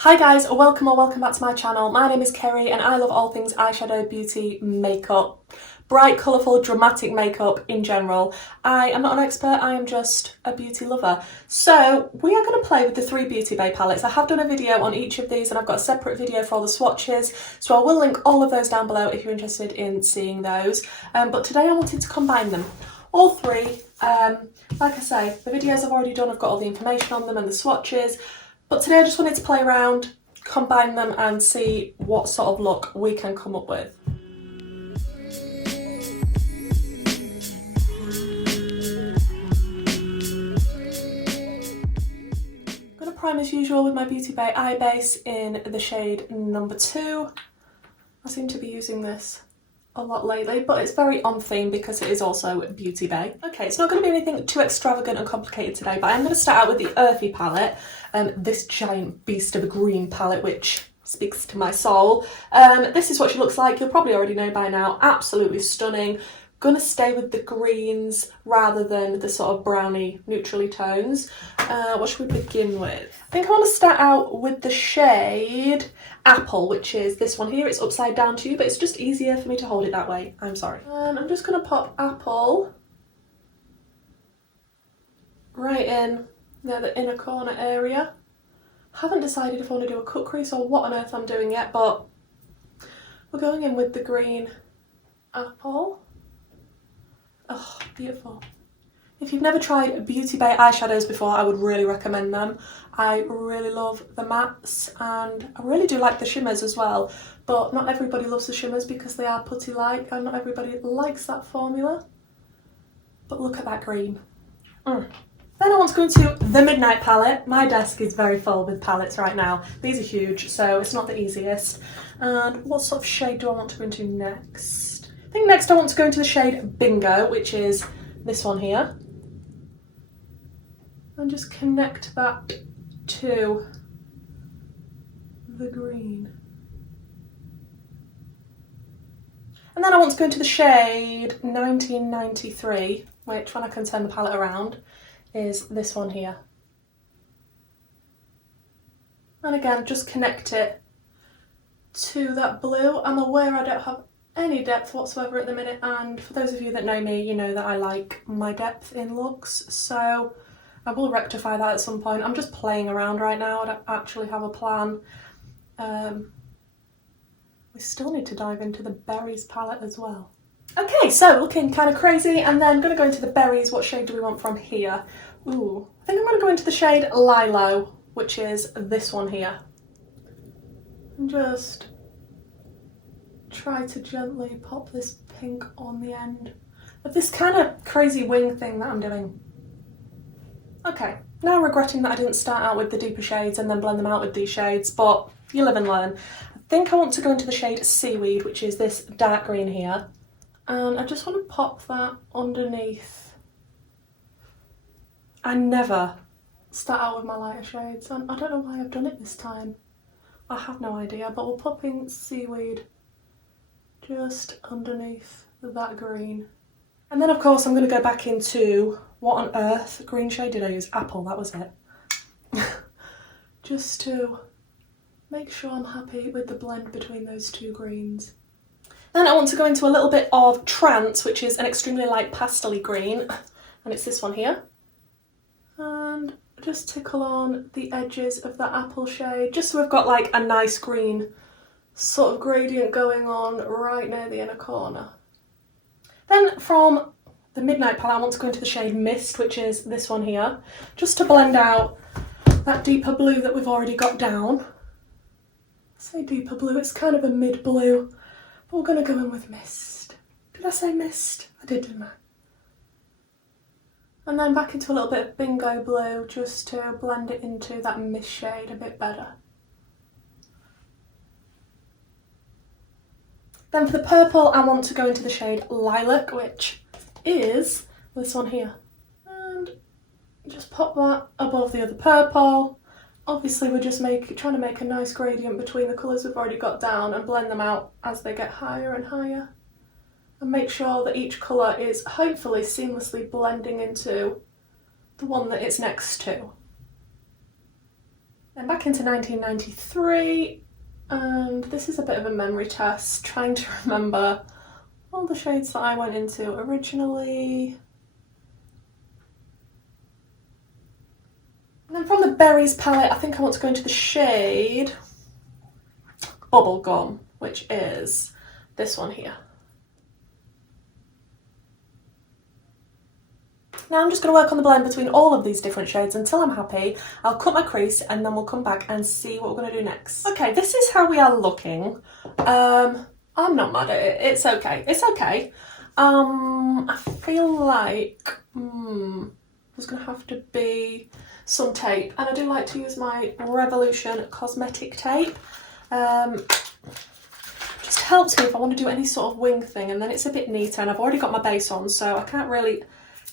Hi guys, welcome back to my channel. My name is Kerry and I love all things eyeshadow, beauty, makeup. Bright, colourful, dramatic makeup in general. I am not an expert, I am just a beauty lover. So we are going to play with the three Beauty Bay palettes. I have done a video on each of these and I've got a separate video for all the swatches, so I will link all of those down below if you're interested in seeing those. But today I wanted to combine them. All three, like I say, the videos I've already done, I've got all the information on them and the swatches. But today I just wanted to play around, combine them and see what sort of look we can come up with. I'm going to prime as usual with my Beauty Bay eye base in the shade number 2. I seem to be using this a lot lately, but it's very on theme because it is also Beauty Bay. Okay, it's not going to be anything too extravagant and complicated today, but I'm going to start out with the Earthy palette, this giant beast of a green palette which speaks to my soul. This is what she looks like. You'll probably already know by now. Absolutely stunning. Gonna stay with the greens rather than the sort of browny, neutrally tones. What should we begin with? I think I want to start out with the shade Apple, which is this one here. It's upside down to you, but it's just easier for me to hold it that way. I'm sorry. And I'm just gonna pop Apple right in near the inner corner area. Haven't decided if I want to do a cut crease or what on earth I'm doing yet, but we're going in with the green Apple. Oh, beautiful. If you've never tried Beauty Bay eyeshadows before, I would really recommend them. I really love the mattes and I really do like the shimmers as well, but not everybody loves the shimmers because they are putty-like and not everybody likes that formula. But look at that green. Then I want to go into the Midnight palette. My desk is very full with palettes right now. These are huge, so it's not the easiest. And what sort of shade do I want to go into next? I think next I want to go into the shade Bingo, which is this one here. And just connect that to the green. And then I want to go into the shade 1993, which when I can turn the palette around, is this one here. And again, just connect it to that blue. I'm aware I don't have any depth whatsoever at the minute, and for those of you that know me, you know that I like my depth in looks, so I will rectify that at some point. I'm just playing around right now, I don't actually have a plan. We still need to dive into the Berries palette as well. Okay, so looking kind of crazy, and then going to go into the berries. What shade do we want from here? Ooh, I think I'm going to go into the shade Lilo, which is this one here. And just try to gently pop this pink on the end of this kind of crazy wing thing that I'm doing. Okay, now regretting that I didn't start out with the deeper shades and then blend them out with these shades, but you live and learn. I think I want to go into the shade Seaweed, which is this dark green here. And I just want to pop that underneath. I never start out with my lighter shades, and I don't know why I've done it this time. I have no idea, but we'll pop in Seaweed just underneath that green. And then of course I'm going to go back into, what on earth green shade did I use? Apple, that was it. Just to make sure I'm happy with the blend between those two greens. Then I want to go into a little bit of Trance, which is an extremely light pastel-y green, and it's this one here. And just tickle on the edges of that apple shade, just so we've got like a nice green sort of gradient going on right near the inner corner. Then from the Midnight palette I want to go into the shade Mist, which is this one here, just to blend out that deeper blue that we've already got down. I say deeper blue, it's kind of a mid blue. But we're going to go in with Mist. Did I say Mist? I did, didn't I? And then back into a little bit of Bingo Blue just to blend it into that Mist shade a bit better. Then for the purple I want to go into the shade Lilac, which is this one here. And just pop that above the other purple. Obviously we're just trying to make a nice gradient between the colours we've already got down and blend them out as they get higher and higher. And make sure that each colour is hopefully seamlessly blending into the one that it's next to. Then back into 1993, and this is a bit of a memory test, trying to remember all the shades that I went into originally. And then from the Berries palette, I think I want to go into the shade Bubblegum, which is this one here. Now I'm just going to work on the blend between all of these different shades until I'm happy. I'll cut my crease and then we'll come back and see what we're going to do next. Okay, this is how we are looking. I'm not mad at it. It's okay. It's okay. I feel like there's going to have to be some tape, and I do like to use my Revolution cosmetic tape. Just helps me if I want to do any sort of wing thing, and then it's a bit neater, and I've already got my base on, so I can't really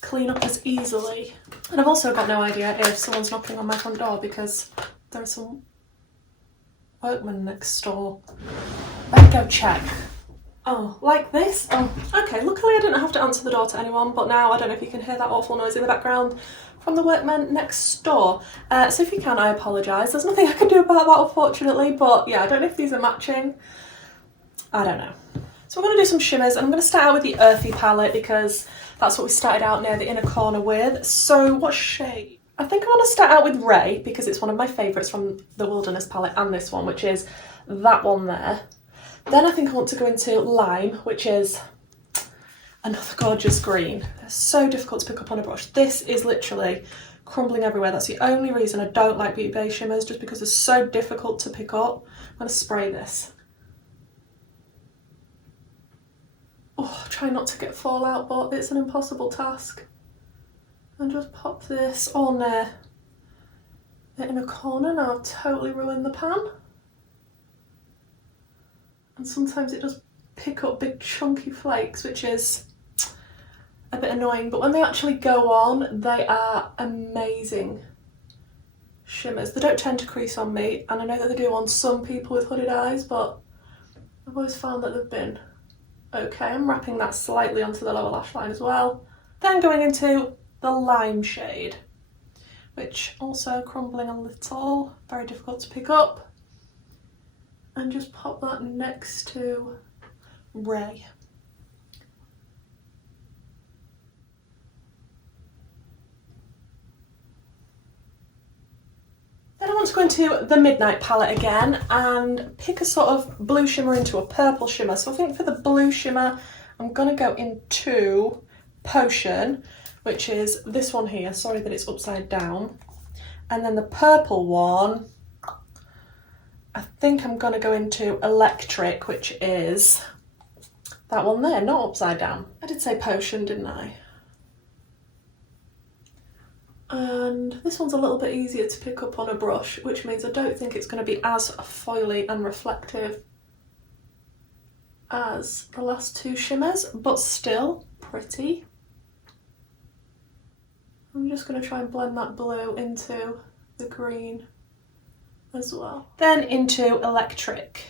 clean up as easily. And I've also got no idea if someone's knocking on my front door because there are some workmen next door. Let's go check. Oh, like this? Oh, okay, luckily I didn't have to answer the door to anyone, but now I don't know if you can hear that awful noise in the background from the workmen next door. So if you can, I apologise. There's nothing I can do about that, unfortunately, but yeah, I don't know if these are matching. I don't know. So we're going to do some shimmers, and I'm going to start out with the Earthy palette because that's what we started out near the inner corner with. So what shade? I think I want to start out with Ray because it's one of my favourites from the Wilderness palette, and this one, which is that one there. Then I think I want to go into Lime, which is another gorgeous green. They're so difficult to pick up on a brush. This is literally crumbling everywhere. That's the only reason I don't like beauty base shimmers, just because they're so difficult to pick up. I'm going to spray this. Oh, try not to get fallout, but it's an impossible task. And just pop this on there in a corner. Now I've totally ruined the pan. And sometimes it does pick up big chunky flakes, which is a bit annoying, but when they actually go on, they are amazing shimmers. They don't tend to crease on me, and I know that they do on some people with hooded eyes, but I've always found that they've been okay. I'm wrapping that slightly onto the lower lash line as well. Then going into the Lime shade, which also crumbling a little, very difficult to pick up. And just pop that next to Ray. Then I want to go into the Midnight palette again and pick a sort of blue shimmer into a purple shimmer. So I think for the blue shimmer, I'm going to go into Potion, which is this one here. Sorry that it's upside down. And then the purple one, I think I'm going to go into Electric, which is that one there, not upside down. I did say Potion, didn't I? And this one's a little bit easier to pick up on a brush, which means I don't think it's going to be as foily and reflective as the last two shimmers, but still pretty. I'm just going to try and blend that blue into the green as well. Then into Electric.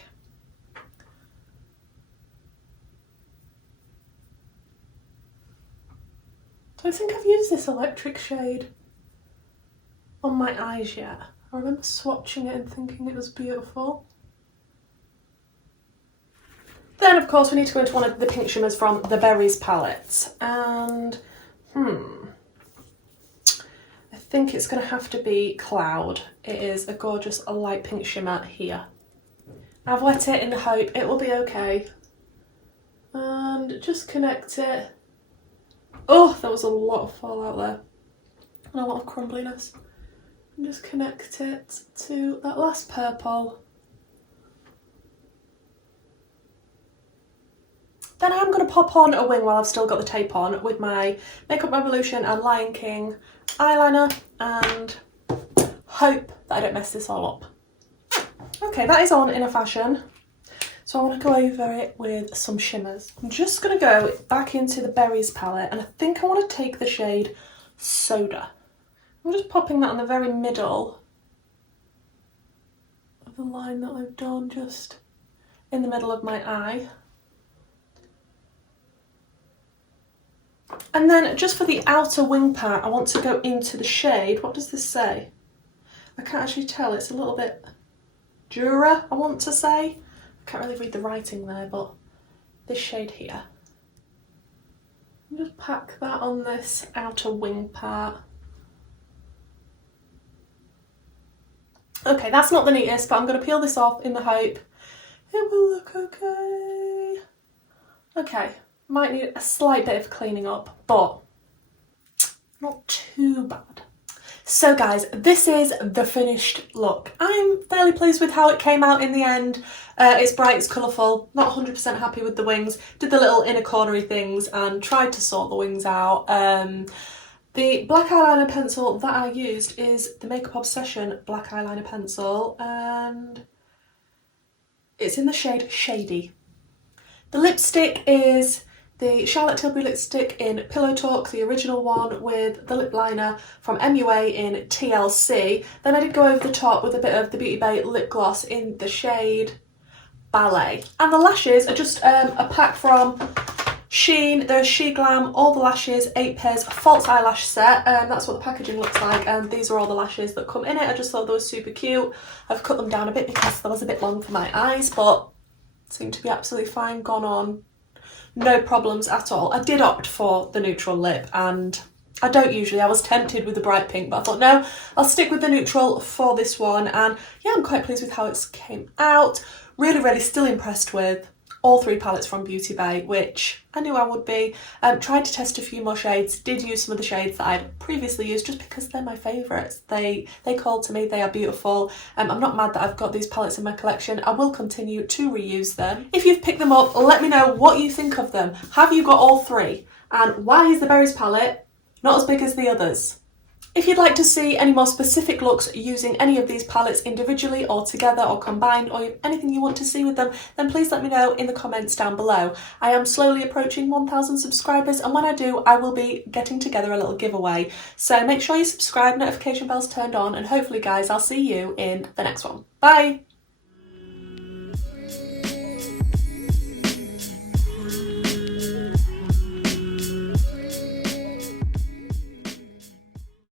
Do I think I've used this Electric shade on my eyes yet? I remember swatching it and thinking it was beautiful. Then of course we need to go into one of the pink shimmers from the Berries palette, and I think it's going to have to be Cloud. It is a gorgeous light pink shimmer here. I've wet it in the hope it will be okay. And just connect it. Oh, there was a lot of fallout there. And a lot of crumbliness. And just connect it to that last purple. Then I'm going to pop on a wing while I've still got the tape on with my Makeup Revolution and Lion King eyeliner, and hope that I don't mess this all up. Okay, that is on in a fashion. So I want to go over it with some shimmers. I'm just going to go back into the Berries palette, and I think I want to take the shade Soda. I'm just popping that on the very middle of the line that I've done, just in the middle of my eye. And then just for the outer wing part, I want to go into the shade, what does this say? I can't actually tell, it's a little bit durer, I want to say. I can't really read the writing there, but this shade here. Just pack that on this outer wing part. Okay, that's not the neatest, but I'm going to peel this off in the hope it will look okay. Okay, might need a slight bit of cleaning up, but not too bad. So guys, this is the finished look. I'm fairly pleased with how it came out in the end. It's bright, it's colourful, not 100% happy with the wings. Did the little inner cornery things and tried to sort the wings out. The black eyeliner pencil that I used is the Makeup Obsession black eyeliner pencil, and it's in the shade Shady. The lipstick is the Charlotte Tilbury lipstick in Pillow Talk, the original one, with the lip liner from MUA in TLC. Then I did go over the top with a bit of the Beauty Bay lip gloss in the shade Ballet. And the lashes are just a pack from Shein. There's Sheglam, all the lashes, 8 pairs, false eyelash set. That's what the packaging looks like, and these are all the lashes that come in it. I just thought they were super cute. I've cut them down a bit because they was a bit long for my eyes, but seem to be absolutely fine, gone on. No problems at all. I did opt for the neutral lip, and I don't usually. I was tempted with the bright pink, but I thought, no, I'll stick with the neutral for this one. And yeah, I'm quite pleased with how it came out. Really, really still impressed with all 3 palettes from Beauty Bay, which I knew I would be. Tried to test a few more shades, did use some of the shades that I'd previously used just because they're my favourites. They called to me, they are beautiful. I'm not mad that I've got these palettes in my collection. I will continue to reuse them. If you've picked them up, let me know what you think of them. Have you got all 3? And why is the Berries palette not as big as the others? If you'd like to see any more specific looks using any of these palettes individually or together or combined, or anything you want to see with them, then please let me know in the comments down below. I am slowly approaching 1,000 subscribers, and when I do, I will be getting together a little giveaway. So make sure you subscribe, notification bells turned on, and hopefully guys, I'll see you in the next one. Bye!